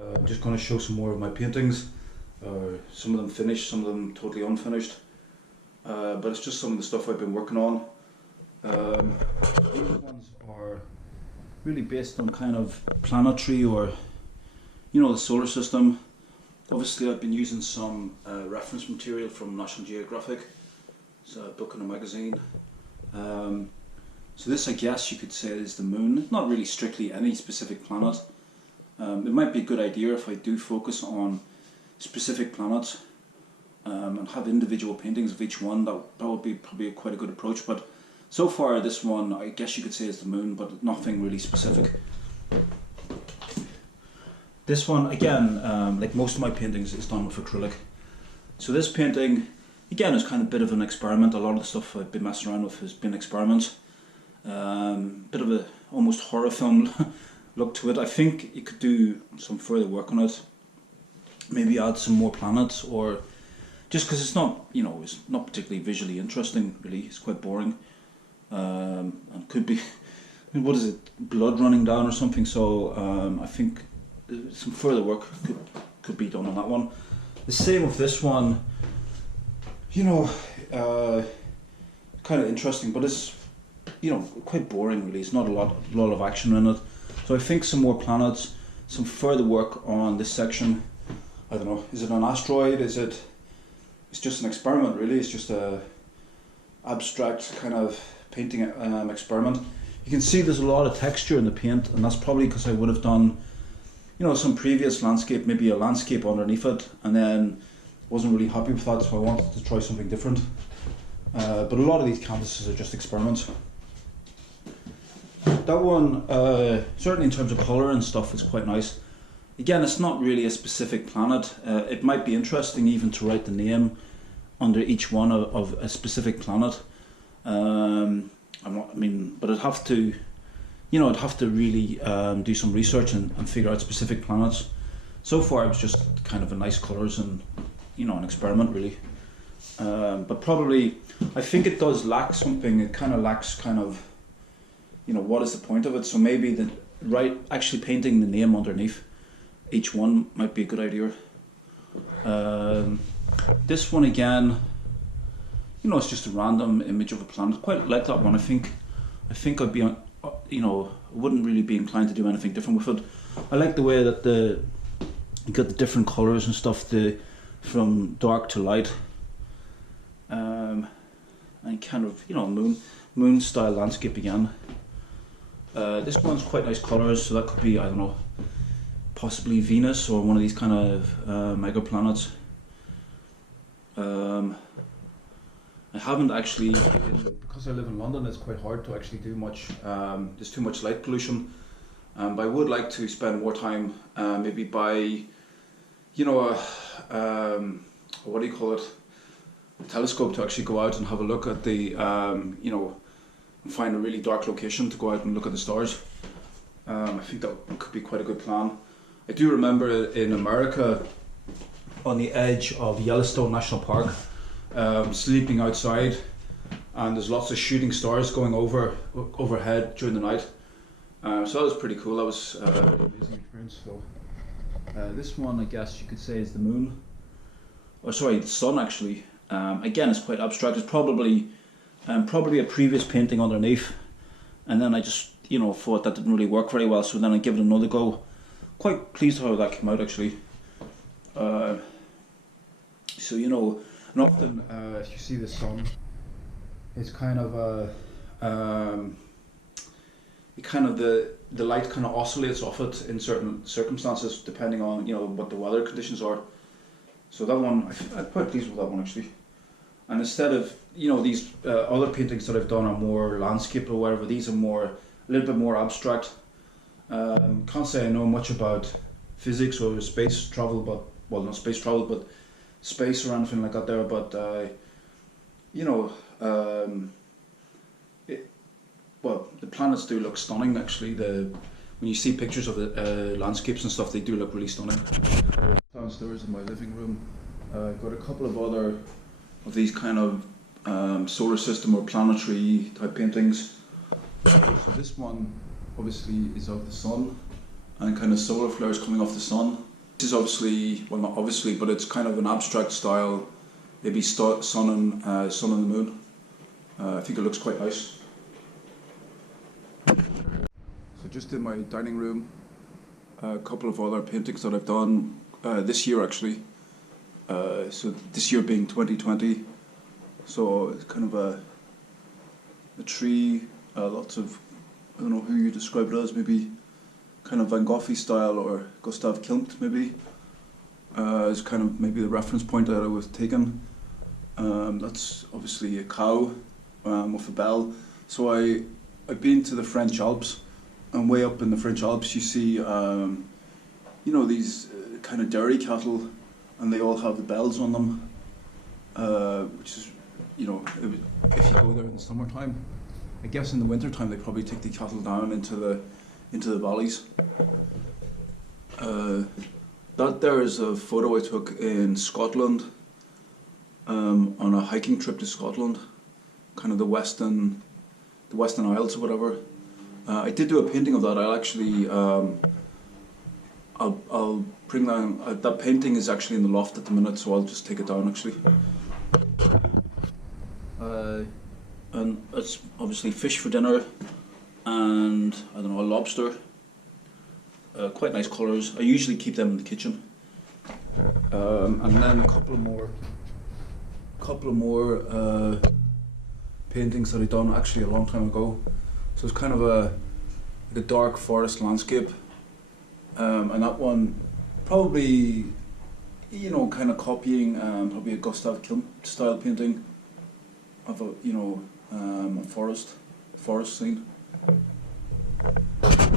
I'm just going to show some more of my paintings. Some of them finished, some of them totally unfinished. But it's just some of the stuff I've been working on. These ones are really based on kind of planetary or, the solar system. Obviously I've been using some reference material from National Geographic. It's a book and a magazine. So this, I guess you could say, is the moon. Not really strictly any specific planet. It might be a good idea if I do focus on specific planets and have individual paintings of each one. That would be probably quite a good approach. But so far this one, I guess you could say, is the moon, but nothing really specific. This one, again, like most of my paintings, is done with acrylic. So this painting, again, is kind of a bit of an experiment. A lot of the stuff I've been messing around with has been experiments. Bit of a almost horror film look to it. I think you could do some further work on it. Maybe add some more planets, or just because it's not, it's not particularly visually interesting. Really, it's quite boring, and could be, what is it, blood running down or something. So I think some further work could be done on that one. The same with this one. Kind of interesting, but it's quite boring really. It's not a lot of action in it. So I think some more planets, some further work on this section. I don't know, is it an asteroid? It's just an experiment really. It's just a abstract kind of painting experiment. You can see there's a lot of texture in the paint, and that's probably because I would have done some previous landscape, maybe a landscape underneath it, and then wasn't really happy with that, so I wanted to try something different. But a lot of these canvases are just experiments. That one, certainly in terms of colour and stuff, is quite nice. Again, it's not really a specific planet. It might be interesting even to write the name under each one of a specific planet. But I'd have to, I'd have to really do some research and figure out specific planets. So far, it was just kind of a nice colours and, an experiment really. But probably, I think it does lack something. It kind of lacks what is the point of it? So maybe actually painting the name underneath each one might be a good idea. This one again, it's just a random image of a planet. Quite like that one. I think I'd be, wouldn't really be inclined to do anything different with it. I like the way that you got the different colours and stuff, from dark to light. And kind of, moon style landscape again. This one's quite nice colours, so that could be, I don't know, possibly Venus or one of these kind of mega planets. I haven't actually, because I live in London, it's quite hard to actually do much. There's too much light pollution. But I would like to spend more time, maybe by, what do you call it? A telescope, to actually go out and have a look at the, find a really dark location to go out and look at the stars. I think that could be quite a good plan. I do remember in America, on the edge of Yellowstone National Park, sleeping outside, and there's lots of shooting stars going overhead during the night. So that was pretty cool. That was an amazing experience. So this one, I guess you could say, is the moon. Oh, sorry, the sun actually. Again, it's quite abstract. It's probably a previous painting underneath, and then I just thought that didn't really work very well, so then I give it another go. Quite pleased how that came out actually. So and often if you see the sun, it's kind of the light kind of oscillates off it in certain circumstances depending on what the weather conditions are. So that one, I'm quite pleased with that one actually. And instead of these other paintings that I've done are more landscape or whatever, these are a little bit more abstract. Can't say I know much about physics or space travel, not space travel, but space or anything like that there. But the planets do look stunning actually. When you see pictures of the landscapes and stuff, they do look really stunning. Downstairs in my living room, I've got a couple of other of these kind of solar system or planetary type paintings. So this one obviously is of the sun. and kind of solar flares coming off the sun. This is obviously, well not obviously, but it's kind of an abstract style, maybe sun and the moon. I think it looks quite nice. So just in my dining room, a couple of other paintings that I've done this year actually. So this year being 2020, so it's kind of a tree, lots of, I don't know who you describe it as, maybe kind of Van Gogh style or Gustav Klimt maybe, is kind of maybe the reference point that I was taken. That's obviously a cow with a bell. So I've been to the French Alps, and way up in the French Alps you see you know, these kind of dairy cattle, and they all have the bells on them, which is, you know, if you go there in the summertime. I guess in the wintertime they probably take the cattle down into the valleys. That there is a photo I took in Scotland, on a hiking trip to Scotland, kind of the Western Isles or whatever. I did do a painting of that. I'll actually, I'll bring down, that painting is actually in the loft at the minute, so I'll just take it down actually. And it's obviously fish for dinner, and I don't know, a lobster. Quite nice colours. I usually keep them in the kitchen. And then a couple of more paintings that I done actually a long time ago. So it's kind of a dark forest landscape, and that one probably, you know, kind of copying probably a Gustav Klimt style painting of a, you know, a forest scene.